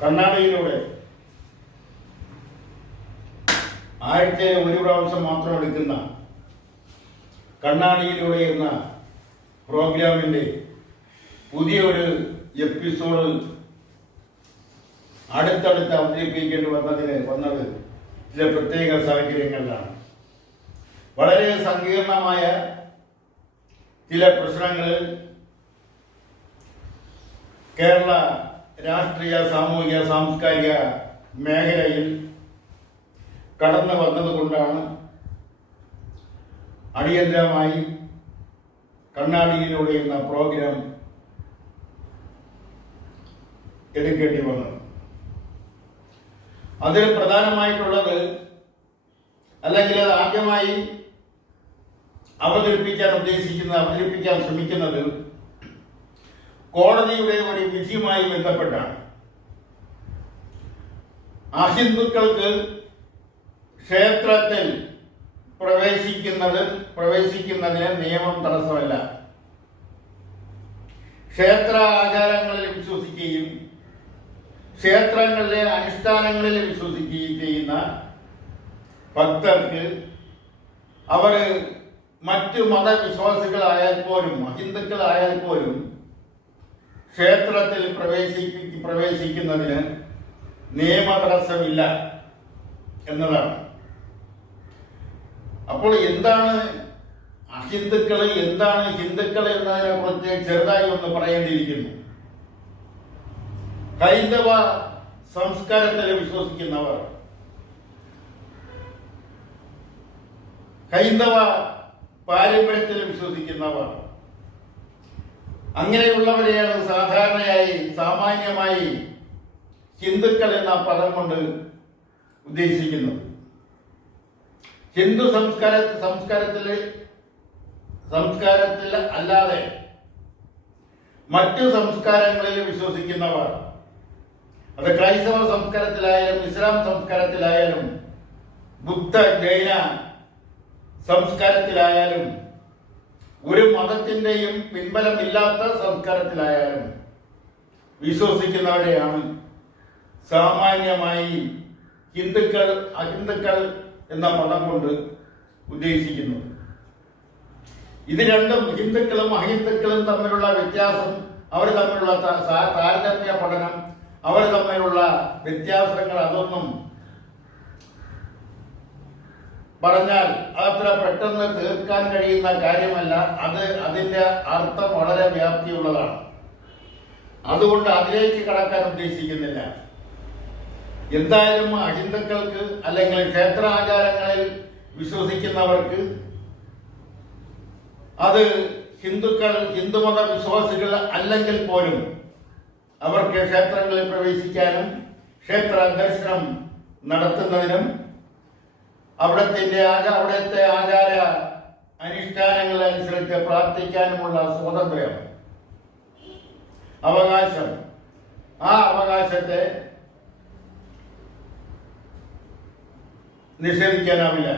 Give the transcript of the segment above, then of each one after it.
കണ്ണാടിയിലൂടെ ആഴ്ചയിൽ ഒരു പ്രാവശ്യം മാത്രം എടുക്കുന്ന കണ്ണാടിയിലൂടെ എന്ന പ്രോഗ്രാമിൻ്റെ പുതിയ ഒരു എപ്പിസോഡ് അടുത്തടുത്ത് അവതരിപ്പിക്കേണ്ടി വന്നത് ചില പ്രത്യേക സാഹചര്യങ്ങളിലാണ്. വളരെ സങ്കീർണമായ ചില പ്രശ്നങ്ങൾ കേരള രാഷ്ട്രീയ, സാമൂഹിക, സാംസ്കാരിക മേഖലയിൽ കടന്നു വന്നതുകൊണ്ടാണ് അടിയന്തരമായി കണ്ണാടിയിലൂടെ എന്ന പ്രോഗ്രാം എടുക്കേണ്ടി വന്നത്. അതിൽ പ്രധാനമായിട്ടുള്ളത്, അല്ലെങ്കിൽ അത് ആദ്യമായി അവതരിപ്പിക്കാൻ ശ്രമിക്കുന്നത് കോടതിയുടെ ഒരു വിധിയുമായി ബന്ധപ്പെട്ടാണ്. അഹിന്ദുക്കൾക്ക് ക്ഷേത്രത്തിൽ പ്രവേശിക്കുന്നതിന് നിയമം തടസ്സമല്ല. ക്ഷേത്ര ആചാരങ്ങളിൽ വിശ്വസിക്കുകയും ക്ഷേത്രങ്ങളിലെ അനുഷ്ഠാനങ്ങളിൽ വിശ്വസിക്കുകയും ചെയ്യുന്ന ഭക്തർക്ക് അവർ മറ്റു മതവിശ്വാസികളായാൽ പോലും, അഹിന്ദുക്കളായാൽ പോലും ക്ഷേത്രത്തിൽ പ്രവേശിക്കുന്നതിന് നിയമ തടസ്സമില്ല എന്നതാണ്. അപ്പോൾ എന്താണ് അഹിന്ദുക്കൾ, എന്താണ് ഹിന്ദുക്കൾ എന്നതിനെ കുറിച്ച് ചെറുതായി ഒന്ന് പറയേണ്ടിയിരിക്കുന്നു. ഹൈന്ദവ സംസ്കാരത്തിൽ വിശ്വസിക്കുന്നവർ, ഹൈന്ദവ പാരമ്പര്യത്തിൽ വിശ്വസിക്കുന്നവർ, അങ്ങനെയുള്ളവരെയാണ് സാമാന്യമായി ഹിന്ദുക്കൾ എന്ന പദം കൊണ്ട് ഉദ്ദേശിക്കുന്നത്. ഹിന്ദു സംസ്കാരത്തിൽ അല്ലാതെ മറ്റു സംസ്കാരങ്ങളിൽ വിശ്വസിക്കുന്നവർ, അത് ക്രൈസ്തവ സംസ്കാരത്തിലായാലും ഇസ്ലാം സംസ്കാരത്തിലായാലും ബുദ്ധ ജൈന സംസ്കാരത്തിലായാലും ഒരു മതത്തിന്റെയും പിൻബലമില്ലാത്ത സംസ്കാരത്തിലായാലും വിശ്വസിക്കുന്നവരെയാണ് സാമാന്യമായി അഹിന്ദുക്കൾ എന്ന പദം കൊണ്ട് ഉദ്ദേശിക്കുന്നത്. ഇത് രണ്ടും, ഹിന്ദുക്കളും അഹിന്ദുക്കളും തമ്മിലുള്ള വ്യത്യാസം, അവർ തമ്മിലുള്ള താരതമ്യ പഠനം, അവർ തമ്മിലുള്ള വ്യത്യാസങ്ങൾ, അതൊന്നും പറഞ്ഞാൽ അത്ര പെട്ടെന്ന് തീർക്കാൻ കഴിയുന്ന കാര്യമല്ല. അതിന്റെ അർത്ഥം വളരെ വ്യാപ്തിയുള്ളതാണ്. അതുകൊണ്ട് അതിലേക്ക് കടക്കാൻ ഉദ്ദേശിക്കുന്നില്ല. എന്തായാലും അഹിന്ദുക്കൾക്ക്, അല്ലെങ്കിൽ ക്ഷേത്രാചാരങ്ങളിൽ വിശ്വസിക്കുന്നവർക്ക്, അത് ഹിന്ദുമത വിശ്വാസികൾ അല്ലെങ്കിൽ പോലും അവർക്ക് ക്ഷേത്രങ്ങളിൽ പ്രവേശിക്കാനും ക്ഷേത്ര ദർശനം നടത്തുന്നതിനും അവിടുത്തെ ആചാര അനുഷ്ഠാനങ്ങളനുസരിച്ച് പ്രാർത്ഥിക്കാനുമുള്ള സ്വാതന്ത്ര്യം, അവകാശം, ആ അവകാശത്തെ നിഷേധിക്കാനാവില്ല.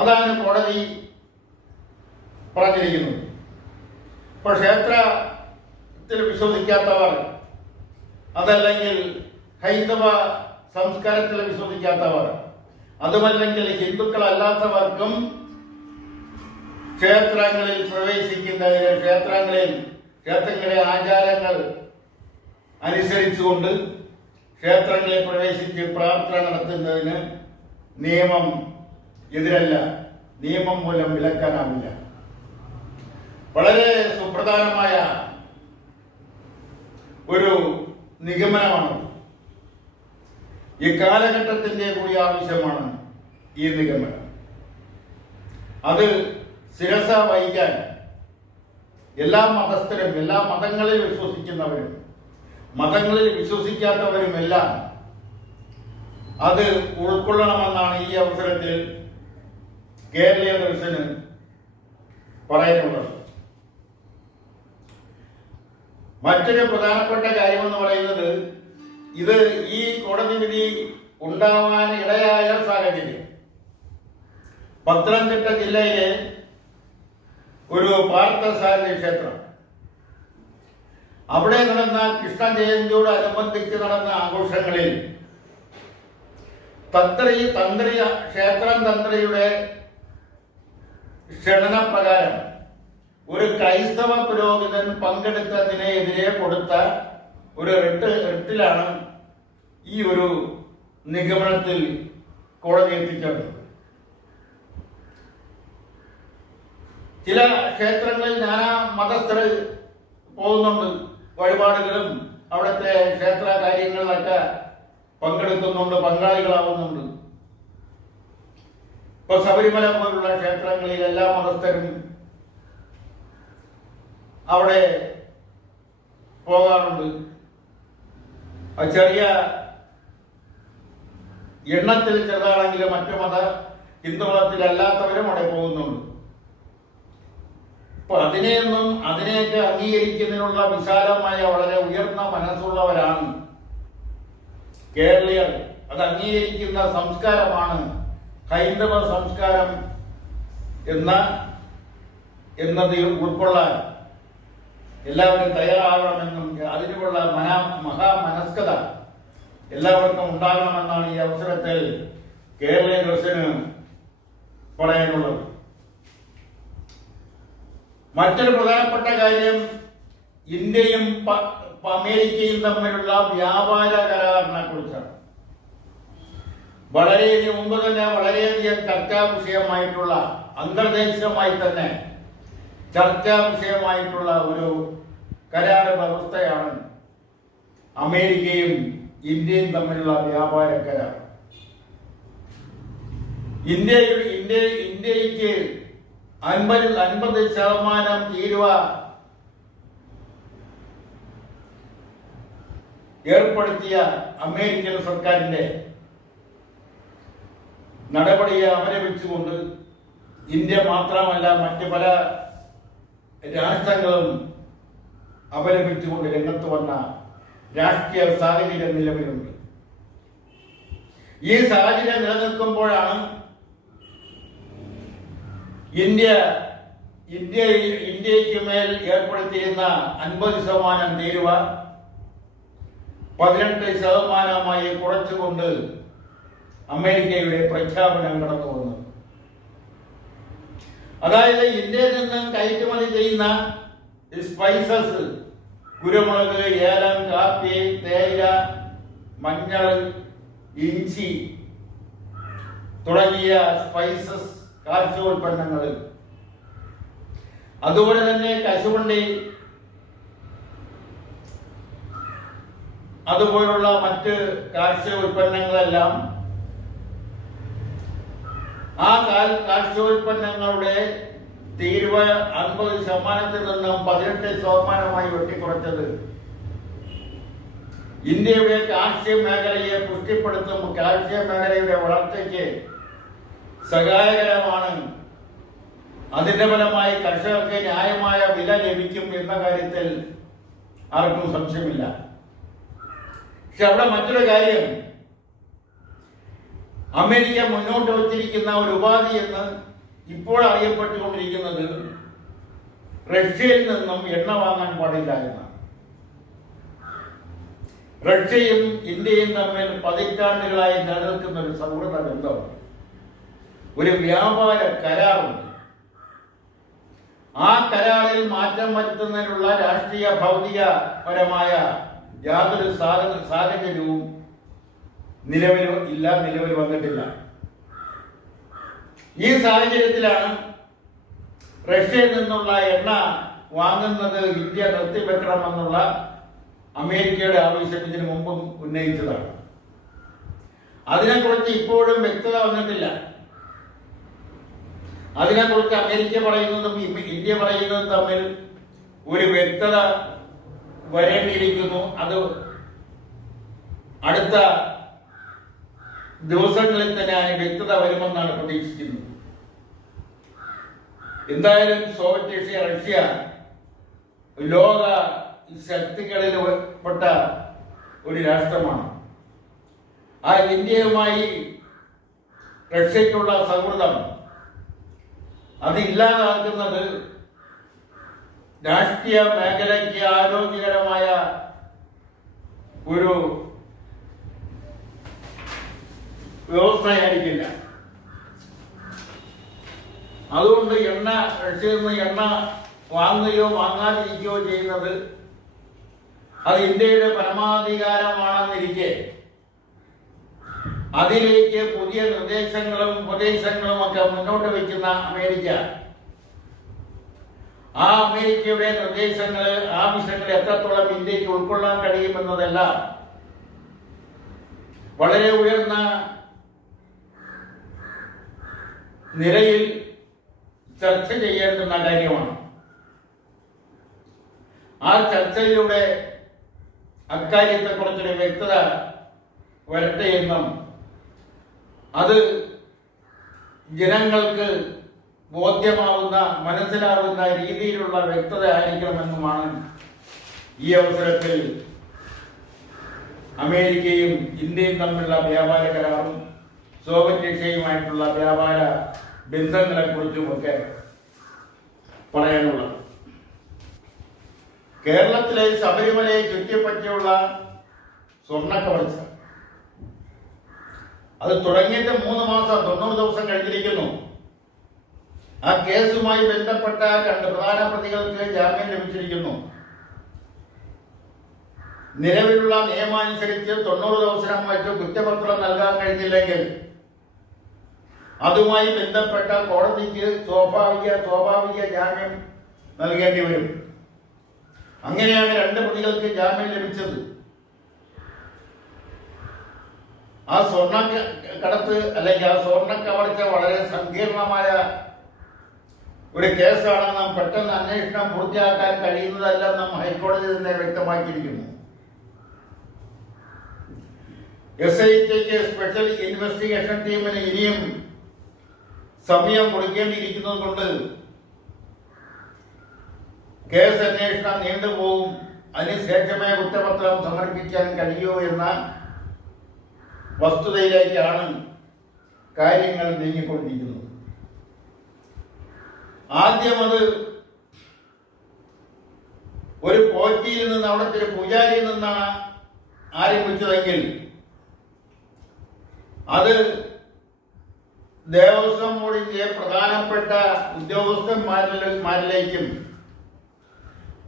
അതാണ് കോടതി പറഞ്ഞിരിക്കുന്നത്. ഇപ്പോൾ ക്ഷേത്രത്തിൽ വിശ്വസിക്കാത്തവർ, അതല്ലെങ്കിൽ ഹൈന്ദവ സംസ്കാരത്തിൽ വിശ്വസിക്കാത്തവർ, അതുമല്ലെങ്കിൽ ഹിന്ദുക്കളല്ലാത്തവർക്കും ക്ഷേത്രങ്ങളിൽ പ്രവേശിക്കുന്നതിന്, ക്ഷേത്രങ്ങളിലെ ആചാരങ്ങൾ അനുസരിച്ചുകൊണ്ട് ക്ഷേത്രങ്ങളിൽ പ്രവേശിച്ച് പ്രാർത്ഥന നടത്തുന്നതിന് നിയമം എതിരല്ല, നിയമം മൂലം വിലക്കാനാവില്ല. വളരെ സുപ്രധാനമായ ഒരു നിഗമനമാണ്. ഈ കാലഘട്ടത്തിന്റെ കൂടി ആവശ്യമാണ് ഈ നിഗമനം. അത് ശിരസ വഹിക്കാൻ എല്ലാ മതസ്ഥരും, എല്ലാ മതങ്ങളിൽ വിശ്വസിക്കുന്നവരും മതങ്ങളിൽ വിശ്വസിക്കാത്തവരുമെല്ലാം അത് ഉൾക്കൊള്ളണമെന്നാണ് ഈ അവസരത്തിൽ കേരളീയ ദർശന് പറയാനുള്ളത്. മറ്റൊരു പ്രധാനപ്പെട്ട കാര്യമെന്ന് പറയുന്നത്, ഇത് ഈ കോടതി വിധി ഉണ്ടാവാൻ ഇടയായ സാഹചര്യം പത്തനംതിട്ട ജില്ലയിലെ ഒരു പാർത്ഥസാരഥി ക്ഷേത്രം. അവിടെ നടന്ന കൃഷ്ണ ജയന്തിയോടനുബന്ധിച്ച് നടന്ന ആഘോഷങ്ങളിൽ ക്ഷേത്രം തന്ത്രിയുടെ ക്ഷണനപ്രകാരം ഒരു ക്രൈസ്തവ പുരോഹിതൻ പങ്കെടുത്തതിനെതിരെ കൊടുത്ത ഒരു റിട്ടിലാണ് ഈ ഒരു നിഗമനത്തിൽ കോടതി എത്തിച്ചത്. ചില ക്ഷേത്രങ്ങളിൽ നാനാ മതസ്ഥർ പോകുന്നുണ്ട്, വഴിപാടുകളും അവിടുത്തെ ക്ഷേത്ര കാര്യങ്ങളിലൊക്കെ പങ്കെടുക്കുന്നുണ്ട്, പങ്കാളികളാവുന്നുണ്ട്. ഇപ്പൊ ശബരിമല പോലുള്ള ക്ഷേത്രങ്ങളിൽ എല്ലാ മതസ്ഥരും അവിടെ പോകാറുണ്ട്. ചെറിയ എണ്ണത്തിൽ ചെറുതാണെങ്കിലും മറ്റു ഹിന്ദു മതത്തിലല്ലാത്തവരും അവിടെ പോകുന്നുണ്ട്. അപ്പൊ അതിനെയൊക്കെ അംഗീകരിക്കുന്നതിനുള്ള വിശാലമായ വളരെ ഉയർന്ന മനസ്സുള്ളവരാണ് കേരളീയർ. അത് അംഗീകരിക്കുന്ന സംസ്കാരമാണ് ഹൈന്ദവ സംസ്കാരം എന്നത് ഉൾക്കൊള്ളാൻ എല്ലാവരും തയ്യാറാകണമെന്നും അതിനുള്ള മഹാമനസ്കത എല്ലാവർക്കും ഉണ്ടാകണമെന്നാണ് ഈ അവസരത്തിൽ കേരളീയ ദർശന് പറയാനുള്ളത്. മറ്റൊരു പ്രധാനപ്പെട്ട കാര്യം ഇന്ത്യയും അമേരിക്കയും തമ്മിലുള്ള വ്യാപാര കരാറിനെ കുറിച്ചാണ്. വളരെയധികം മുമ്പ് തന്നെ വളരെയധികം ചർച്ചാ വിഷയമായിട്ടുള്ള, അന്തർദേശീയമായി തന്നെ ചർച്ചാ വിഷയമായിട്ടുള്ള ഒരു കരാർ വ്യവസ്ഥയാണ് അമേരിക്കയും ഇന്ത്യയും തമ്മിലുള്ള വ്യാപാര കരാർ. ഇന്ത്യക്ക് 50% തീരുവ ഏർപ്പെടുത്തിയ അമേരിക്കൻ സർക്കാരിന്റെ നടപടിയെ അപലപിച്ചുകൊണ്ട് ഇന്ത്യ മാത്രമല്ല മറ്റ് പല രാഷ്ട്രങ്ങളും അപലപിച്ചുകൊണ്ട് രംഗത്ത് വന്ന രാഷ്ട്രീയ സാഹചര്യം നിലവിലുണ്ട്. ഈ സാഹചര്യം നിലനിൽക്കുമ്പോഴാണ് ഇന്ത്യക്ക് മേൽ ഏർപ്പെടുത്തിയിരുന്ന 50% തീരുവ 18% കുറച്ചുകൊണ്ട് അമേരിക്കയുടെ പ്രഖ്യാപനം കടന്നു വന്നു. അതായത് ഇന്ത്യയിൽ നിന്നും കയറ്റുമതി ചെയ്യുന്ന സ്പൈസസ്, കുരുമുളക്, ഏലം, കാപ്പി, തേയില, മഞ്ഞൾ, ഇഞ്ചി തുടങ്ങിയ സ്പൈസസ്, കാർഷികോൽപ്പന്നങ്ങൾ, അതുപോലെ തന്നെ കശുവണ്ടി, അതുപോലുള്ള മറ്റ് കാർഷിക ഉൽപ്പന്നങ്ങളെല്ലാം ആ കാർഷികോൽപ്പന്നങ്ങളുടെ തീരുവ 50% നിന്നും 18% വെട്ടിക്കുറച്ചത് ഇന്ത്യയുടെ കാർഷിക മേഖലയെ പുഷ്ടിപ്പെടുത്തും, കാർഷിക മേഖലയുടെ വളർച്ചയ്ക്ക് സഹായകരമാണ്. അതിന്റെ ഫലമായി കർഷകർക്ക് ന്യായമായ വില ലഭിക്കും എന്ന കാര്യത്തിൽ ആർക്കും സംശയമില്ല. പക്ഷെ അവിടെ മറ്റൊരു കാര്യം, അമേരിക്ക മുന്നോട്ട് വച്ചിരിക്കുന്ന ഒരു ഉപാധി എന്ന് ഇപ്പോൾ അറിയപ്പെട്ടുകൊണ്ടിരിക്കുന്നത് റഷ്യയിൽ നിന്നും എണ്ണ വാങ്ങാൻ പാടില്ല എന്നാണ്. റഷ്യയും ഇന്ത്യയും തമ്മിൽ പതിറ്റാണ്ടുകളായി നിലനിൽക്കുന്ന ഒരു സൗഹൃദ ബന്ധമുണ്ട്, ഒരു വ്യാപാര കരാറുണ്ട്. ആ കരാറിൽ മാറ്റം വരുത്തുന്നതിനുള്ള രാഷ്ട്രീയ ഭൗതികപരമായ യാതൊരു സാഹചര്യവും നിലവിൽ വന്നിട്ടില്ല. ഈ സാഹചര്യത്തിലാണ് റഷ്യയിൽ നിന്നുള്ള എണ്ണ വാങ്ങുന്നത് ഇന്ത്യ നിർത്തിവെക്കണമെന്നുള്ള അമേരിക്കയുടെ ആവശ്യം ഇതിനു മുമ്പും ഉന്നയിച്ചതാണ്. അതിനെക്കുറിച്ച് ഇപ്പോഴും വ്യക്തത വന്നിട്ടില്ല. അതിനെക്കുറിച്ച് അമേരിക്ക പറയുന്നതും ഇന്ത്യ പറയുന്നതും തമ്മിൽ ഒരു വ്യക്തത വരേണ്ടിയിരിക്കുന്നു. അത് അടുത്ത ദിവസങ്ങളിൽ തന്നെ അതിന് വ്യക്തത വരുമെന്നാണ് പ്രതീക്ഷിക്കുന്നത്. എന്തായാലും സോവിയറ്റ് റഷ്യ ലോക ശക്തികളിൽ പെട്ട ഒരു രാഷ്ട്രമാണ്. ആ ഇന്ത്യയുമായി റഷ്യയ്ക്കുള്ള സൗഹൃദം അത് ഇല്ലാതാക്കുന്നത് രാഷ്ട്രീയ മേഖലയ്ക്ക് ആരോഗ്യകരമായ ഒരു വ്യവസ്ഥയായിരിക്കില്ല. അതുകൊണ്ട് റഷ്യയിൽ നിന്ന് എണ്ണ വാങ്ങുകയോ വാങ്ങാതിരിക്കുകയോ ചെയ്യുന്നത് അത് ഇന്ത്യയുടെ പരമാധികാരമാണെന്നിരിക്കെ അതിലേക്ക് പുതിയ നിർദ്ദേശങ്ങളും ഉപദേശങ്ങളും ഒക്കെ മുന്നോട്ട് വയ്ക്കുന്ന അമേരിക്ക, ആ അമേരിക്കയുടെ നിർദ്ദേശങ്ങൾ, ആവശ്യങ്ങൾ എത്രത്തോളം ഇന്ത്യക്ക് ഉൾക്കൊള്ളാൻ കഴിയുമെന്നതെല്ലാം വളരെ ഉയർന്ന നിലയിൽ ചർച്ച ചെയ്യേണ്ടുന്ന കാര്യമാണ്. ആ ചർച്ചയിലൂടെ അക്കാര്യത്തെക്കുറിച്ചൊരു വ്യക്തത വരട്ടെ എന്നും അത് ജനങ്ങൾക്ക് ബോധ്യമാവുന്ന, മനസ്സിലാവുന്ന രീതിയിലുള്ള വ്യക്തത ആയിരിക്കണമെന്നുമാണ് ഈ അവസരത്തിൽ അമേരിക്കയും ഇന്ത്യയും തമ്മിലുള്ള വ്യാപാര കരാറും സോവിയറ്റ് റഷ്യയുമായിട്ടുള്ള വ്യാപാര ബന്ധങ്ങളെക്കുറിച്ചുമൊക്കെ പറയാനുള്ളത്. കേരളത്തിലെ ശബരിമലയെ ചുറ്റിപ്പറ്റിയുള്ള സ്വർണ്ണക്കവർച്ച അത് തുടങ്ങിയിട്ട് 3 മാസം 90 ദിവസം കഴിഞ്ഞിരിക്കുന്നു. ആ കേസുമായി ബന്ധപ്പെട്ട 2 പ്രധാന പ്രതികൾക്ക് ജാമ്യം ലഭിച്ചിരിക്കുന്നു. നിലവിലുള്ള നിയമമനുസരിച്ച് 90 ദിവസം വെച്ച് കുറ്റപത്രം നൽകാൻ കഴിഞ്ഞില്ലെങ്കിൽ അതുമായി ബന്ധപ്പെട്ട കോടതിക്ക് സ്വാഭാവിക ജാമ്യം നൽകേണ്ടി വരും. അങ്ങനെയാണ് 2 പ്രതികൾക്ക് ജാമ്യം ലഭിച്ചത്. ആ സ്വർണ്ണ കടത്ത് അല്ലെങ്കിൽ ആ സ്വർണ്ണ കവർച്ച വളരെ സങ്കീർണമായ ഒരു കേസാണ്. പെട്ടെന്ന് അന്വേഷണം പൂർത്തിയാക്കാൻ കഴിയുന്നതല്ല നാം ഹൈക്കോടതി തന്നെ വ്യക്തമാക്കിയിരിക്കുന്നു. SITക്ക് സ്പെഷ്യൽ ഇൻവെസ്റ്റിഗേഷൻ ടീമിന് ഇനിയും സമയം കൊടുക്കേണ്ടിയിരിക്കുന്നത് കൊണ്ട് കേസ് അന്വേഷണം നീണ്ടുപോകും. അതിനുശേഷമേ കുറ്റപത്രം സമർപ്പിക്കാൻ കഴിയൂ എന്ന വസ്തുതയിലേക്കാണ് കാര്യങ്ങൾ നീങ്ങിക്കൊണ്ടിരിക്കുന്നത്. ആദ്യം അത് ഒരു പോറ്റിയിൽ നിന്ന്, അവിടുത്തെ ഒരു പൂജാരിയിൽ നിന്നാണ് ആരംഭിച്ചതെങ്കിൽ അത് ദേവസ്വം ബോർഡിന്റെ പ്രധാനപ്പെട്ട ഉദ്യോഗസ്ഥന്മാരിലേക്കും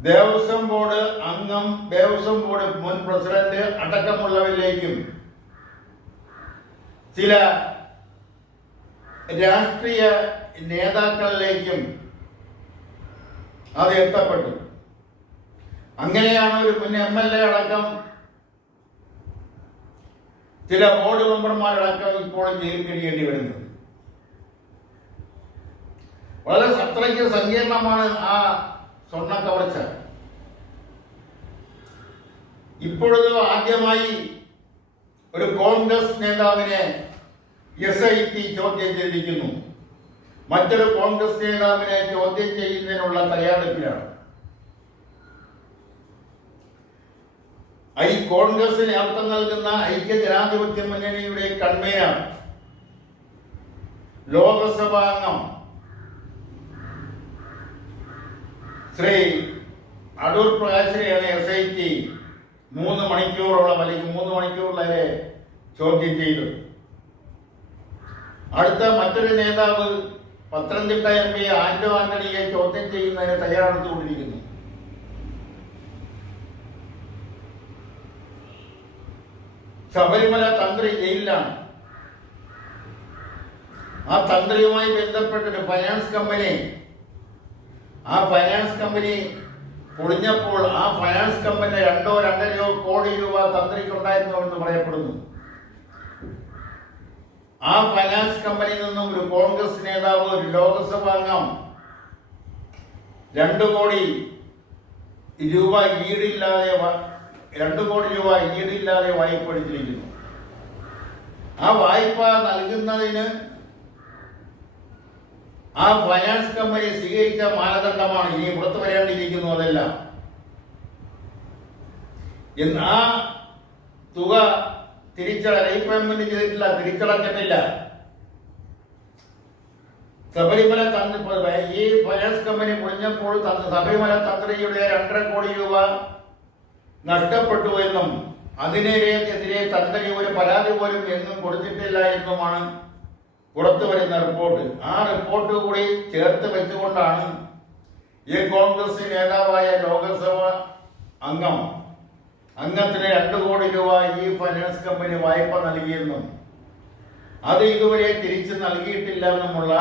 ദേവസ്വം ബോർഡ് അംഗം, ദേവസ്വം ബോർഡ് മുൻ പ്രസിഡന്റ് അടക്കമുള്ളവരിലേക്കും ചില രാഷ്ട്രീയ നേതാക്കളിലേക്കും അത് എത്തപ്പെട്ടു. അങ്ങനെയാണ് ഒരു മുൻ MLA അടക്കം ചില ബോർഡ് മെമ്പർമാരടക്കം ഇപ്പോൾ ജയിലിൽ കഴിയേണ്ടി വരുന്നത്. വളരെ അത്രയ്ക്ക് സങ്കീർണമാണ് ആ സ്വർണ്ണ കവർച്ച. ഇപ്പോഴത് ആദ്യമായി ഒരു കോൺഗ്രസ് നേതാവിനെ SIT ചോദ്യം ചെയ്തിരിക്കുന്നു. മറ്റൊരു കോൺഗ്രസ് നേതാവിനെ ചോദ്യം ചെയ്യുന്നതിനുള്ള തയ്യാറെടുപ്പിലാണ്. ഈ കോൺഗ്രസിന് നേതൃത്വം നൽകുന്ന ഐക്യ ജനാധിപത്യ മുന്നണിയുടെ കൺവീനർ, ലോകസഭാ അംഗം ശ്രീ അടൂർ പ്രകാശിനെയാണ് SIT 3 മണിക്കൂറോളം അല്ലെങ്കിൽ 3 മണിക്കൂറിലേറെ ചോദ്യം ചെയ്തത്. അടുത്ത മറ്റൊരു നേതാവ് പത്തനംതിട്ട MP ആന്റോ ആന്റണിയെ ചോദ്യം ചെയ്യുന്നതിന് തയ്യാറെടുത്തുകൊണ്ടിരിക്കുന്നു. ശബരിമല തന്ത്രി ജയിലിലാണ്. ആ തന്ത്രിയുമായി ബന്ധപ്പെട്ടൊരു ഫൈനാൻസ് കമ്പനി, ആ ഫൈനാൻസ് കമ്പനി പൊളിഞ്ഞപ്പോൾ ആ ഫൈനാൻസ് കമ്പനി 2-2.5 കോടി രൂപ തന്ത്രിക്കുണ്ടായിരുന്നു എന്ന് പറയപ്പെടുന്നു. ആ ഫൈനാൻസ് കമ്പനിയിൽ നിന്നും ഒരു കോൺഗ്രസ് നേതാവ്, ഒരു ലോകസഭാംഗം 2 കോടി രൂപ ഈടില്ലാതെ വായ്പ എടുത്തിരിക്കുന്നു. ആ വായ്പ നൽകുന്നതിന് ആ ഫൈനാൻസ് കമ്പനി സ്വീകരിച്ച മാനദണ്ഡമാണ് ഇനി പുറത്തു വരേണ്ടിയിരിക്കുന്നു. അതെല്ലാം ആ തുക റീപേയ്മെന്റ് ചെയ്തിട്ടില്ല, തിരിച്ചടച്ചിട്ടില്ല. ശബരിമല തന്ത്രി ഈ ഫൈനാൻസ് കമ്പനി പൊളിഞ്ഞപ്പോൾ ശബരിമല തന്ത്രിയുടെ 2.5 കോടി രൂപ നഷ്ടപ്പെട്ടു എന്നും അതിനെതിരെ തന്ത്രി ഒരു പരാതി പോലും എങ്ങും കൊടുത്തിട്ടില്ല എന്നുമാണ് പുറത്തു വരുന്ന റിപ്പോർട്ട്. ആ റിപ്പോർട്ട് കൂടി ചേർത്ത് വെച്ചുകൊണ്ടാണ് ഈ കോൺഗ്രസ് നേതാവായ ലോകസഭ അംഗത്തിന് 2 കോടി രൂപ ഈ ഫൈനാൻസ് കമ്പനി വായ്പ നൽകിയെന്നും അത് ഇതുവരെ തിരിച്ചു നൽകിയിട്ടില്ല എന്നുമുള്ള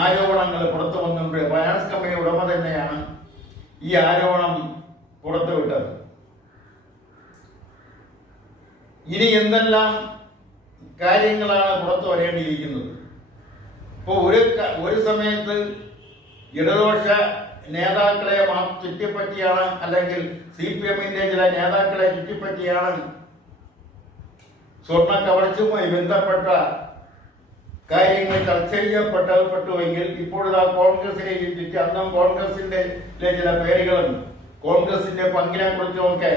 ആരോപണങ്ങൾ പുറത്തു വന്നുകൊണ്ട് ഫൈനാൻസ് കമ്പനി ഉടമ തന്നെയാണ് ഈ ആരോപണം പുറത്തുവിട്ടത്. ഇനി എന്തെല്ലാം കാര്യങ്ങളാണ് പുറത്തു വരേണ്ടിയിരിക്കുന്നത്? ഇപ്പോൾ ഒരു സമയത്ത് ഇടതുപക്ഷ നേതാക്കളെ ചുറ്റിപ്പറ്റിയാണ്, അല്ലെങ്കിൽ CPM-ന്റെ ചില നേതാക്കളെ ചുറ്റിപ്പറ്റിയാണ് സ്വർണ്ണ കവർച്ചയുമായി ബന്ധപ്പെട്ട കാര്യങ്ങൾ ചർച്ച ചെയ്യപ്പെട്ടുവെങ്കിൽ ഇപ്പോഴാ കോൺഗ്രസിലേക്ക് ചുറ്റി അന്നും കോൺഗ്രസിന്റെ ചില പേരുകളും കോൺഗ്രസിന്റെ പങ്കിനെ കുറിച്ചുമൊക്കെ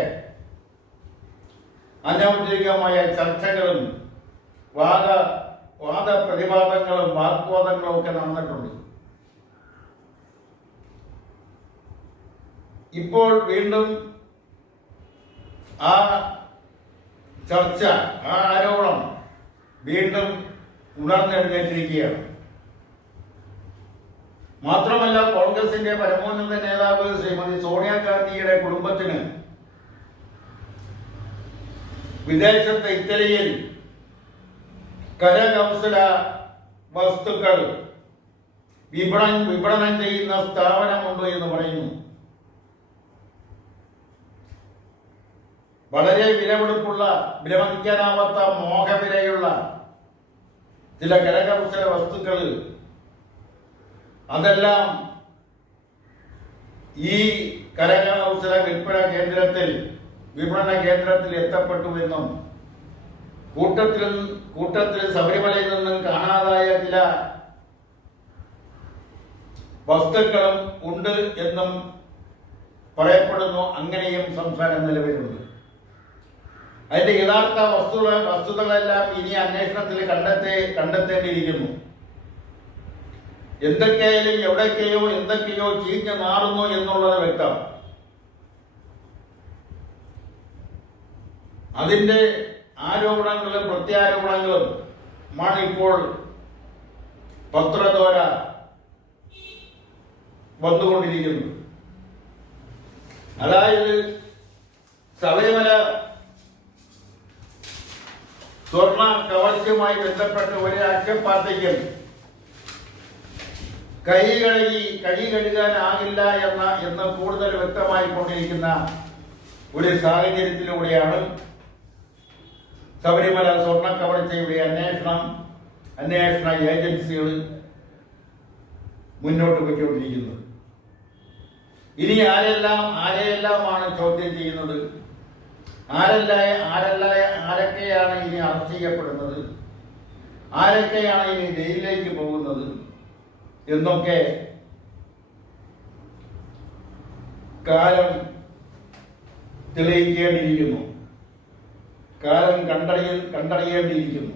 അനൗദ്യോഗികമായ ചർച്ചകളും വാദപ്രതിവാദങ്ങളും വാഗ്വാദങ്ങളും ഒക്കെ നടന്നിട്ടുണ്ട്. ഇപ്പോൾ വീണ്ടും ആ ചർച്ച, ആ ആരോപണം വീണ്ടും ഉണർന്നെഴുന്നേറ്റിരിക്കുകയാണ്. മാത്രമല്ല, കോൺഗ്രസിന്റെ പരമോന്നത നേതാവ് ശ്രീമതി സോണിയാഗാന്ധിയുടെ കുടുംബത്തിന് വിദേശത്ത് ഇറ്റലിയിൽ കരകൗശല വസ്തുക്കൾ വിപണനം ചെയ്യുന്ന സ്ഥാപനമുണ്ട് എന്ന് പറയുന്നു. വളരെ വിലമതിക്കാനാവാത്ത മോഹവിലയുള്ള ചില കരകൗശല വസ്തുക്കൾ അതെല്ലാം ഈ കരകൗശല വിപണന കേന്ദ്രത്തിൽ എത്തപ്പെട്ടുവെന്നും കൂട്ടത്തിൽ ശബരിമലയിൽ നിന്നും കാണാതായ ചില വസ്തുക്കളും ഉണ്ട് എന്നും പറയപ്പെടുന്നു. അങ്ങനെയും സംസാരം നിലവിലുണ്ട്. അതിന്റെ യഥാർത്ഥ വസ്തുതകളെല്ലാം ഇനി അന്വേഷണത്തിൽ കണ്ടെത്തേണ്ടിയിരിക്കുന്നു. എന്തൊക്കെയായാലും എന്തൊക്കെയോ ചീഞ്ഞു മാറുന്നു എന്നുള്ളത് വ്യക്തം. അതിന്റെ ആരോപണങ്ങളും പ്രത്യാരോപണങ്ങളും ആണ് ഇപ്പോൾ പത്രദ്വാര വന്നുകൊണ്ടിരിക്കുന്നത്. അതായത് ശബരിമല സ്വർണ്ണ കവർച്ചയുമായി ബന്ധപ്പെട്ട് ഒരു രാഷ്ട്രീയ പാർട്ടിക്കും കൈ കഴുകാനാകില്ല എന്ന് കൂടുതൽ വ്യക്തമായിക്കൊണ്ടിരിക്കുന്ന ഒരു സാഹചര്യത്തിലൂടെയാണ് ശബരിമല സ്വർണ്ണ കവർച്ചയുടെ അന്വേഷണ ഏജൻസികൾ മുന്നോട്ട് പോയിക്കൊണ്ടിരിക്കുന്നത്. ഇനി ആരെയെല്ലാമാണ് ചോദ്യം ചെയ്യുന്നത്, ആരൊക്കെയാണ് ഇനി അറസ്റ്റ് ചെയ്യപ്പെടുന്നത്, ആരൊക്കെയാണ് ഇനി ജയിലിലേക്ക് പോകുന്നത് എന്നൊക്കെ കാലം തെളിയിക്കേണ്ടിയിരിക്കുന്നു. കാലം കണ്ടറിയേണ്ടിയിരിക്കുന്നു.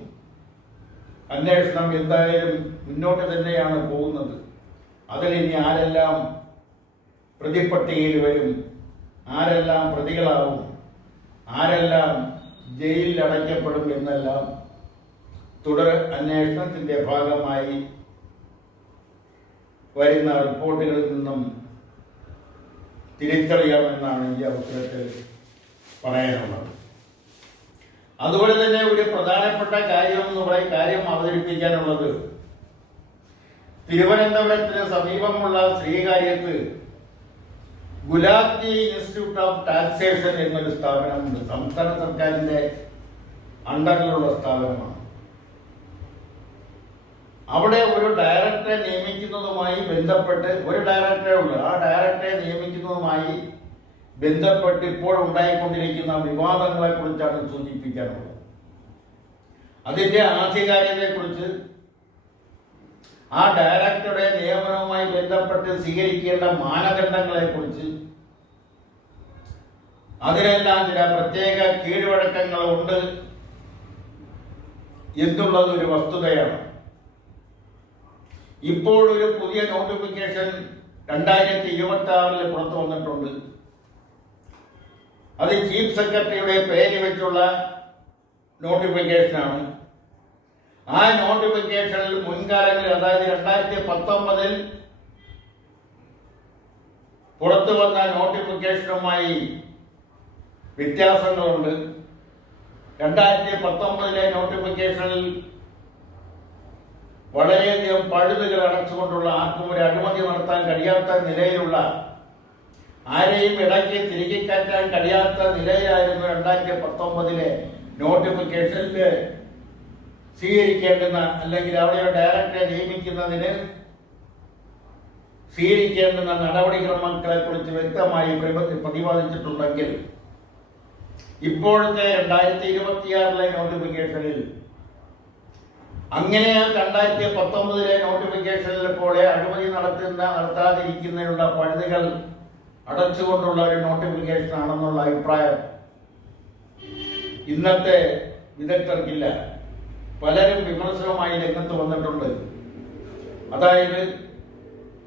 അന്വേഷണം എന്തായാലും മുന്നോട്ട് തന്നെയാണ് പോകുന്നത്. അതിലിനി ആരെല്ലാം പ്രതിപട്ടികയിൽ വരും, ആരെല്ലാം പ്രതികളാവും, ആരെല്ലാം ജയിലിൽ അടയ്ക്കപ്പെടും എന്നെല്ലാം തുടർ അന്വേഷണത്തിന്റെ ഭാഗമായി വരുന്ന റിപ്പോർട്ടുകളിൽ നിന്നും തിരിച്ചറിയാമെന്നാണ് ഈ അവസരത്തിൽ പറയാനുള്ളത്. അതുപോലെ തന്നെ ഒരു പ്രധാനപ്പെട്ട കാര്യം അവതരിപ്പിക്കാനുള്ളത്, തിരുവനന്തപുരത്തിന് സമീപമുള്ള ശ്രീകാര്യത്ത് ഗുലാത്തി ഇൻസ്റ്റിറ്റ്യൂട്ട് ഓഫ് ടാക്സേഷൻ എന്നൊരു സ്ഥാപനമുണ്ട്. സംസ്ഥാന സർക്കാരിന്റെ അണ്ടറിലുള്ള സ്ഥാപനമാണ്. അവിടെ ഒരു ഡയറക്ടറെ നിയമിക്കുന്നതുമായി ബന്ധപ്പെട്ട്, ഒരു ഡയറക്ടറേ ഉള്ളൂ, ആ ഡയറക്ടറെ നിയമിക്കുന്നതുമായി ബന്ധപ്പെട്ട് ഇപ്പോൾ ഉണ്ടായിക്കൊണ്ടിരിക്കുന്ന വിവാദങ്ങളെ കുറിച്ചാണ് സൂചിപ്പിക്കാനുള്ളത്. അതിന്റെ ആധികാരികതയെക്കുറിച്ച്, ആ ഡയറക്ടറുടെ നിയമനവുമായി ബന്ധപ്പെട്ട് സ്വീകരിക്കേണ്ട മാനദണ്ഡങ്ങളെ കുറിച്ച്, അതിനെല്ലാം ചില പ്രത്യേക കീഴ്വഴക്കങ്ങളുണ്ട് എന്നുള്ളത് ഒരു വസ്തുതയാണ്. ഇപ്പോൾ ഒരു പുതിയ നോട്ടിഫിക്കേഷൻ 2026 പുറത്തു വന്നിട്ടുണ്ട്. അത് ചീഫ് സെക്രട്ടറിയുടെ പേര് വെച്ചുള്ള നോട്ടിഫിക്കേഷനാണ്. ആ നോട്ടിഫിക്കേഷനിൽ മുൻകാലങ്ങളിൽ, അതായത് 2019 പുറത്തു വന്ന നോട്ടിഫിക്കേഷനുമായി വ്യത്യാസങ്ങളുണ്ട്. 2019 നോട്ടിഫിക്കേഷനിൽ വളരെയധികം പഴുതുകൾ അടച്ചുകൊണ്ടുള്ള, ആർക്കും ഒരു അഴിമതി നടത്താൻ കഴിയാത്ത നിലയിലുള്ള, ആരെയും ഇടയ്ക്ക് തിരികെ കയറ്റാൻ കഴിയാത്ത നിലയിലായിരുന്നു 2019 നോട്ടിഫിക്കേഷനിൽ സ്വീകരിക്കേണ്ടുന്ന, അല്ലെങ്കിൽ അവിടെ ഡയറക്ടറെ നിയമിക്കുന്നതിന് സ്വീകരിക്കേണ്ടുന്ന നടപടിക്രമങ്ങളെ കുറിച്ച് വ്യക്തമായി പ്രതിപാദിച്ചിട്ടുണ്ടെങ്കിൽ ഇപ്പോഴത്തെ 2026 നോട്ടിഫിക്കേഷനിൽ അങ്ങനെ 2019 നോട്ടിഫിക്കേഷനിൽ പോലെ അഴിമതി നടത്താതിരിക്കുന്നതിനുള്ള പഴുതുകൾ അടച്ചുകൊണ്ടുള്ള ഒരു നോട്ടിഫിക്കേഷൻ ആണെന്നുള്ള അഭിപ്രായം ഇന്നത്തെ വിദഗ്ധർക്കില്ല. പലരും വിമർശനവുമായി രംഗത്ത് വന്നിട്ടുണ്ട്. അതായത്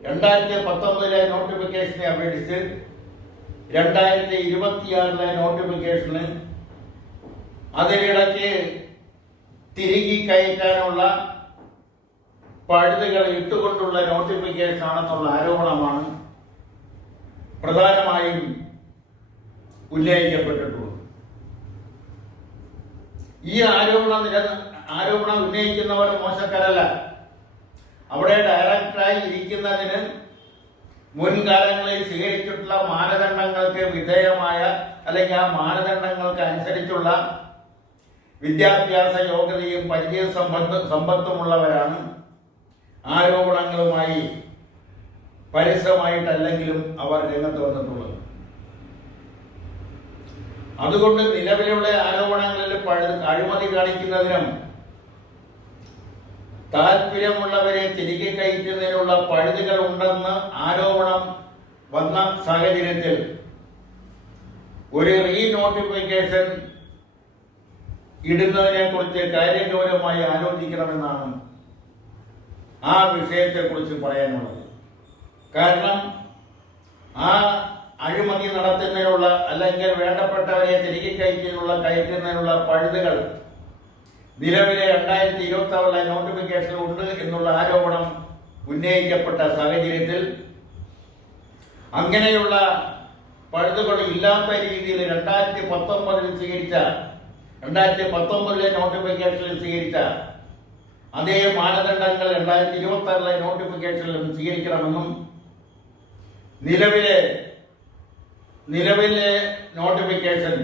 2019 നോട്ടിഫിക്കേഷനെ അപേക്ഷിച്ച് 2026 നോട്ടിഫിക്കേഷന് അതിനിടയ്ക്ക് തിരികെ കയറ്റാനുള്ള പഴുതുകൾ ഇട്ടുകൊണ്ടുള്ള നോട്ടിഫിക്കേഷൻ ആണെന്നുള്ള ആരോപണമാണ് പ്രധാനമായും ഉന്നയിക്കപ്പെട്ടിട്ടുള്ളത്. ഈ ആരോപണം ഉന്നയിക്കുന്നവർ മോശക്കാരല്ല. അവിടെ ഡയറക്ടറായി ഇരിക്കുന്നതിന് മുൻകാലങ്ങളിൽ സ്വീകരിച്ചിട്ടുള്ള മാനദണ്ഡങ്ങൾക്ക് വിധേയമായ, അല്ലെങ്കിൽ ആ മാനദണ്ഡങ്ങൾക്ക് അനുസരിച്ചുള്ള വിദ്യാഭ്യാസ യോഗ്യതയും പരിചയ സമ്പത്തുമുള്ളവരാണ്. ആരോപണങ്ങളുമായി പരസ്യമായിട്ടല്ലെങ്കിലും അവർ രംഗത്ത് വന്നിട്ടുള്ളത്. അതുകൊണ്ട് നിലവിലുള്ള ആരോപണങ്ങളിൽ അഴിമതി കാണിക്കുന്നതിനും താല്പര്യമുള്ളവരെ തിരികെ കയറ്റുന്നതിനുള്ള പഴുതുകൾ ഉണ്ടെന്ന് ആരോപണം വന്ന സാഹചര്യത്തിൽ ഒരു നോട്ടിഫിക്കേഷൻ ഇടുന്നതിനെ കുറിച്ച് കാര്യഗൗരവമായി ആലോചിക്കണമെന്നാണ് ആ വിഷയത്തെക്കുറിച്ച് പറയാനുള്ളത്. കാരണം ആ അഴിമതി നടത്തുന്നതിനുള്ള, അല്ലെങ്കിൽ വേണ്ടപ്പെട്ടവരെ തിരികെ കയറ്റുന്നതിനുള്ള പഴുതുകൾ നിലവിലെ 2026 നോട്ടിഫിക്കേഷൻ ഉണ്ട് എന്നുള്ള ആരോപണം ഉന്നയിക്കപ്പെട്ട സാഹചര്യത്തിൽ അങ്ങനെയുള്ള പഴുതുകൾ ഇല്ലാത്ത രീതിയിൽ 2019 നോട്ടിഫിക്കേഷനിൽ സ്വീകരിച്ച അതേ മാനദണ്ഡങ്ങൾ 2026 നോട്ടിഫിക്കേഷനിലും സ്വീകരിക്കണമെന്നും നിലവിലെ നോട്ടിഫിക്കേഷൻ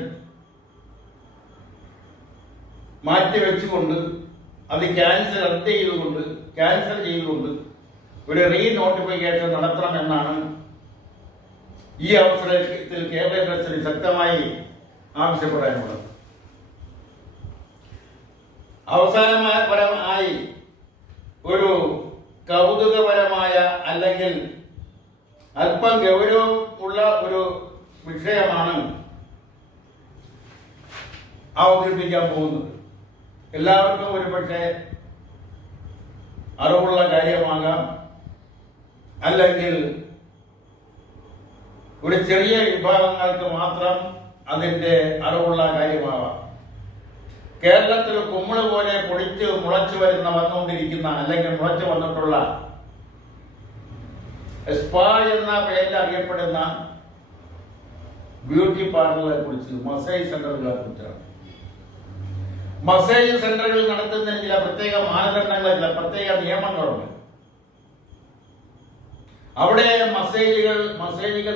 മാറ്റിവെച്ചുകൊണ്ട്, അത് ക്യാൻസൽ ചെയ്തുകൊണ്ട് ഒരു നോട്ടിഫിക്കേഷൻ നടത്തണമെന്നാണ് ഈ അവസരത്തിൽ കേരളത്തിന് ശക്തമായി ആവശ്യപ്പെടാനുള്ളത്. അവസാനപരമായി ഒരു കൗതുകപരമായ, അല്ലെങ്കിൽ അല്പം ഗൗരവമുള്ള ഒരു വിഷയമാണ് അവതരിപ്പിക്കാൻ പോകുന്നത്. എല്ലാവർക്കും ഒരുപക്ഷെ അറിവുള്ള കാര്യമാകാം, അല്ലെങ്കിൽ ഒരു ചെറിയ വിഭാഗങ്ങൾക്ക് മാത്രം അതിൻ്റെ അറിവുള്ള കാര്യമാകാം. കേരളത്തിൽ കുമ്മിള് പോലെ വന്നുകൊണ്ടിരിക്കുന്ന, അല്ലെങ്കിൽ മുളച്ചു വന്നിട്ടുള്ള സ്പാ എന്ന പേരിൽ അറിയപ്പെടുന്ന ബ്യൂട്ടി പാർലറെ കുറിച്ച്, മസാജ് സെന്ററുകളെ കുറിച്ചാണ്. മസാജ് സെന്ററുകൾ നടത്തുന്നതിന് ചില പ്രത്യേക മാനദണ്ഡങ്ങൾ, ചില പ്രത്യേക നിയമങ്ങളുണ്ട്. അവിടെ മസാജുകൾ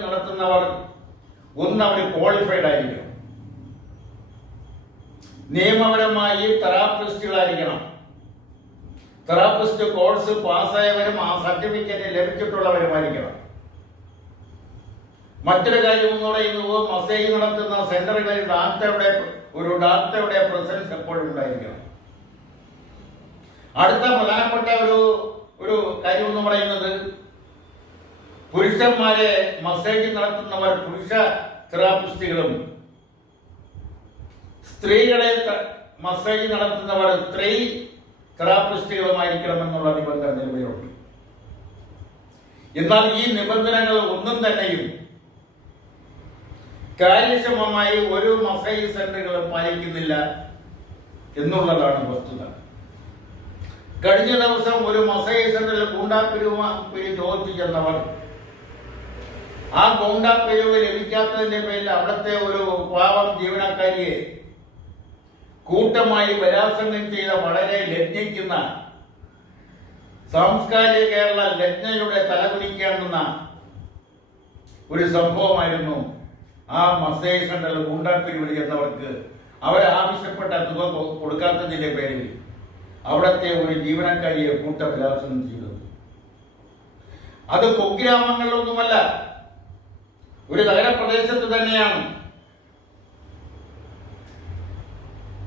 നടത്തുന്നവർ അവർ ക്വാളിഫൈഡ് ആയിരിക്കണം, നിയമപരമായി തെറാപ്പിസ്റ്റുകളായിരിക്കണം, തെറാപ്പിസ്റ്റ് കോഴ്സ് പാസ്സായവരും ആ സർട്ടിഫിക്കറ്റ് ലഭിച്ചിട്ടുള്ളവരുമായിരിക്കണം. മറ്റൊരു കാര്യം എന്ന് പറയുന്നത്, മസാജ് നടത്തുന്ന സെന്ററുകളിൽ ഡാക്ടറുടെ പ്രസൻസ് എപ്പോഴും ഉണ്ടായിരിക്കണം. അടുത്ത പ്രധാനപ്പെട്ട ഒരു കാര്യം എന്ന് പറയുന്നത്, പുരുഷന്മാരെ മസാജ് നടത്തുന്നവർ പുരുഷ തെറാപ്പിസ്റ്റുകളും, സ്ത്രീകളെ മസാജ് നടത്തുന്നവർ സ്ത്രീ തെറാപ്പിസ്റ്റുകളുമായിരിക്കണമെന്നുള്ള നിബന്ധന നിലവിലുണ്ട്. എന്നാൽ ഈ നിബന്ധനകൾ ഒന്നും തന്നെയും കാര്യക്ഷമമായി ഒരു മസൈൽ സെന്ററുകളും പാലിക്കുന്നില്ല എന്നുള്ളതാണ് വസ്തുത. കഴിഞ്ഞ ദിവസം ഒരു മസൈൽ സെന്ററിൽ ഗൂണ്ടാപ്പിരിവ് ചോദിച്ചു ചെന്നവർ ആ ഗൂണ്ടാപ്പിരിവ് ലഭിക്കാത്തതിന്റെ പേരിൽ അവിടുത്തെ ഒരു പാവം ജീവനക്കാരിയെ കൂട്ടമായി ബലാത്സംഗം ചെയ്ത വളരെ ലജ്ഞിക്കുന്ന സാംസ്കാരിക കേരള ലജ്ഞയുടെ തലകുനിക്കേണ്ടുന്ന ഒരു സംഭവമായിരുന്നു ആ മസൈൽ സെന്ററിൽ ഗൂണ്ടാപ്പിരിവിൽ ചെന്നവർക്ക് അവരാവശ്യപ്പെട്ട തുക കൊടുക്കാത്തതിന്റെ പേരിൽ അവിടുത്തെ ഒരു ജീവനക്കാരിയെ കൂട്ടബലാത്സംഗം ചെയ്തത്. അത് കുഗ്രാമങ്ങളിലൊന്നുമല്ല, ഒരു നഗരപ്രദേശത്ത് തന്നെയാണ്.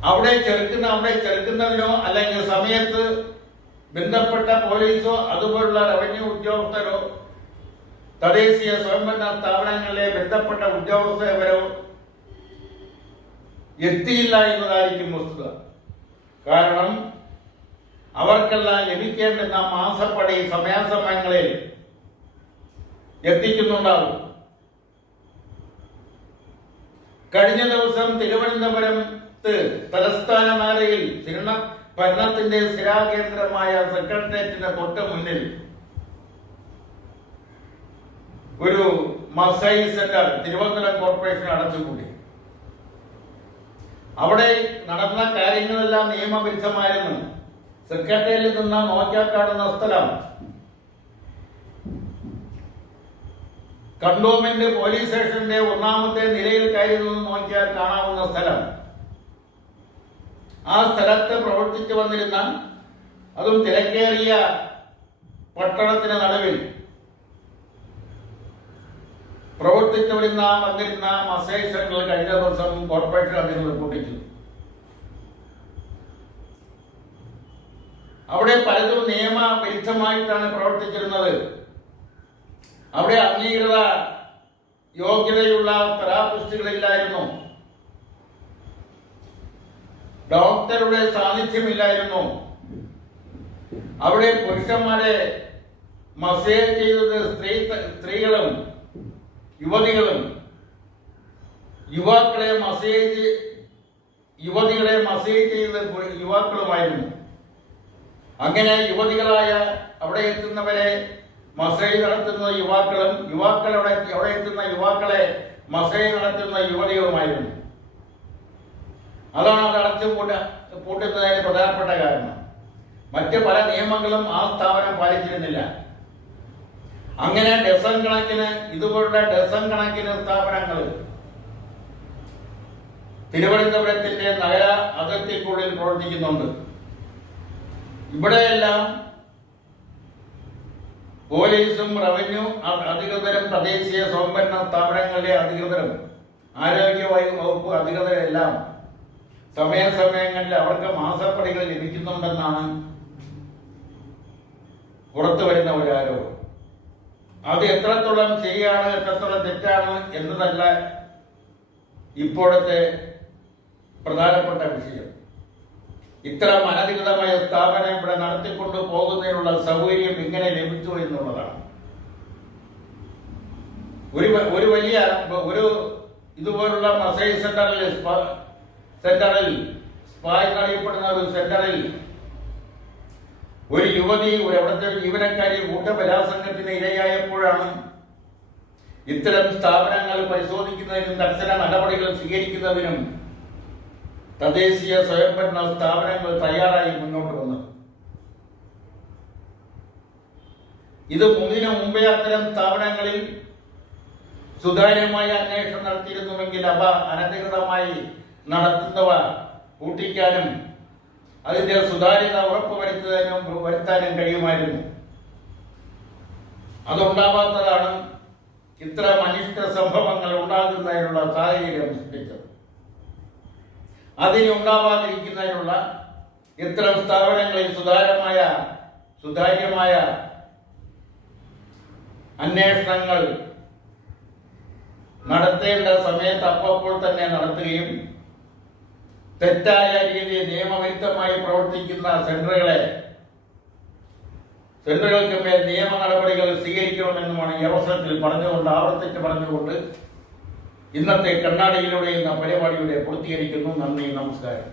അവിടെ ചെറുക്കുന്നതിനോ അല്ലെങ്കിൽ സമയത്ത് ബന്ധപ്പെട്ട പോലീസോ അതുപോലുള്ള റവന്യൂ ഉദ്യോഗസ്ഥരോ തദ്ദേശീയ സ്വയംഭരണ സ്ഥാപനങ്ങളിലെ ബന്ധപ്പെട്ട ഉദ്യോഗസ്ഥരോ എത്തിയില്ല എന്നതായിരിക്കും വസ്തുത. കാരണം അവർക്കെല്ലാം ലഭിക്കേണ്ടുന്ന മാസപ്പടി സമയാസമയങ്ങളിൽ എത്തിക്കുന്നുണ്ടാകും. കഴിഞ്ഞ ദിവസം തിരുവനന്തപുരത്ത് തലസ്ഥാന നഗരിയിൽ ഭരണത്തിന്റെ സ്ഥിരാകേന്ദ്രമായ സെക്രട്ടേറിയറ്റിന് തൊട്ട് മുന്നിൽ ഒരു മസൈൽ സെന്റർ തിരുവനന്തപുരം കോർപ്പറേഷൻ അടച്ചുപൂട്ടി. അവിടെ നടന്ന കാര്യങ്ങളെല്ലാം നിയമവിരുദ്ധമായിരുന്നു. സെക്രട്ടേറിയറ്റിൽ നിന്ന് നോക്കിയാൽ കാണുന്ന സ്ഥലം കണ്ടോൺമെന്റ് പോലീസ് സ്റ്റേഷന്റെ ഒന്നാമത്തെ നിലയിൽ കയറി നിന്ന് നോക്കിയാൽ കാണാവുന്ന സ്ഥലം. ആ സ്ഥലത്ത് പ്രവർത്തിച്ചു വന്നിരുന്ന, അതും തിരക്കേറിയ പട്ടണത്തിന് നടുവിൽ പ്രവർത്തിച്ചു വന്നിരുന്ന മസൈൽ സെന്ററിൽ കഴിഞ്ഞ ദിവസം കോർപ്പറേഷൻ അധികൃതർ പൂട്ടിച്ചു. അവിടെ പലതും നിയമവിരുദ്ധമായിട്ടാണ് പ്രവർത്തിച്ചിരുന്നത്. അവിടെ അംഗീകൃത യോഗ്യതയുള്ള തെറാപ്പിസ്റ്റുകളില്ലായിരുന്നു, ഡോക്ടറുടെ സാന്നിധ്യമില്ലായിരുന്നു. അവിടെ പുരുഷന്മാരെ മസേജ് ചെയ്തത് സ്ത്രീകളും യുവതികളും, യുവാക്കളെ മസേജ് ചെയ്തത് യുവാക്കളുമായിരുന്നു. അങ്ങനെ യുവതികളായ അവിടെ എത്തുന്നവരെ മസേജ് നടത്തുന്ന യുവാക്കളും, അവിടെ എത്തുന്ന യുവാക്കളെ മസേജ് നടത്തുന്ന യുവതികളുമായിരുന്നു. അതാണ് അത് പൂട്ടുന്നതിന് പ്രധാനപ്പെട്ട കാരണം. മറ്റ് പല നിയമങ്ങളും ആ സ്ഥാപനം പാലിച്ചിരുന്നില്ല. അങ്ങനെ ഇതുപോലുള്ള ഡസൻ കണക്കിന് സ്ഥാപനങ്ങൾ തിരുവനന്തപുരത്തിന്റെ നഗര അതിർത്തിക്കുള്ളിൽ പ്രവർത്തിക്കുന്നുണ്ട്. ഇവിടെയെല്ലാം പോലീസും റവന്യൂ അധികൃതരും തദ്ദേശീയ സ്വയംഭരണ സ്ഥാപനങ്ങളിലെ അധികൃതരും ആരോഗ്യ വകുപ്പ് അധികൃതരെല്ലാം സമയാസമയങ്ങളിൽ അവർക്ക് മാസപ്പടികൾ ലഭിക്കുന്നുണ്ടെന്നാണ് പുറത്തു വരുന്ന ഒരു ആരോപണം. അത് എത്രത്തോളം ശരിയാണ് എത്രത്തോളം തെറ്റാണ് എന്നതല്ല ഇപ്പോഴത്തെ പ്രധാനപ്പെട്ട വിഷയം. ഇത്തരം അനധികൃതമായ സ്ഥാപനം ഇവിടെ നടത്തിക്കൊണ്ടു പോകുന്നതിനുള്ള സൗകര്യം ഇങ്ങനെ ലഭിച്ചു എന്നുള്ളതാണ്. ഒരു വലിയ ഇതുപോലുള്ള മസൈൽ സെന്ററിൽ സ്പാ എന്നറിയപ്പെടുന്ന ഒരു സെന്ററിൽ ഒരു യുവതി അവിടുത്തെ ജീവനക്കാരി കൂട്ടബലാത്സംഗത്തിന് ഇരയായപ്പോഴാണ് ഇത്തരം സ്ഥാപനങ്ങൾ പരിശോധിക്കുന്നതിനും കർശന നടപടികൾ സ്വീകരിക്കുന്നതിനും തദ്ദേശീയ സ്വയംഭരണ സ്ഥാപനങ്ങൾ തയ്യാറായി മുന്നോട്ട് വന്നത്. ഇതിനു മുമ്പേ അത്തരം സ്ഥാപനങ്ങളിൽ സുതാര്യമായ അന്വേഷണം നടത്തിയിരുന്നുവെങ്കിൽ അവ അനധികൃതമായി നടത്തുന്നവ പൂട്ടിക്കാനും അതിന്റെ സുതാര്യത വരുത്താനും കഴിയുമായിരുന്നു. അതുണ്ടാവാത്തതാണ് ഇത്തരം അനിഷ്ട സംഭവങ്ങൾ ഉണ്ടാകുന്നതിനുള്ള സാഹചര്യം സൃഷ്ടിച്ചത്. അതിനുണ്ടാവാതിരിക്കുന്നതിനുള്ള ഇത്തരം സ്ഥാപനങ്ങളിൽ സുതാര്യമായ അന്വേഷണങ്ങൾ നടത്തേണ്ട സമയത്ത് അപ്പോൾ തന്നെ നടത്തുകയും തെറ്റായ രീതിയിൽ നിയമവിരുദ്ധമായി പ്രവർത്തിക്കുന്ന സെന്ററുകളെ സെന്ററുകൾക്ക് മേൽ നിയമ നടപടികൾ സ്വീകരിക്കണമെന്നുമാണ് ഈ അവസരത്തിൽ ആവർത്തിച്ച് പറഞ്ഞുകൊണ്ട് ഇന്നത്തെ കണ്ണാടിയിലൂടെ എന്ന പരിപാടിയുടെ പൂർത്തീകരിക്കുന്നു. നന്ദി, നമസ്കാരം.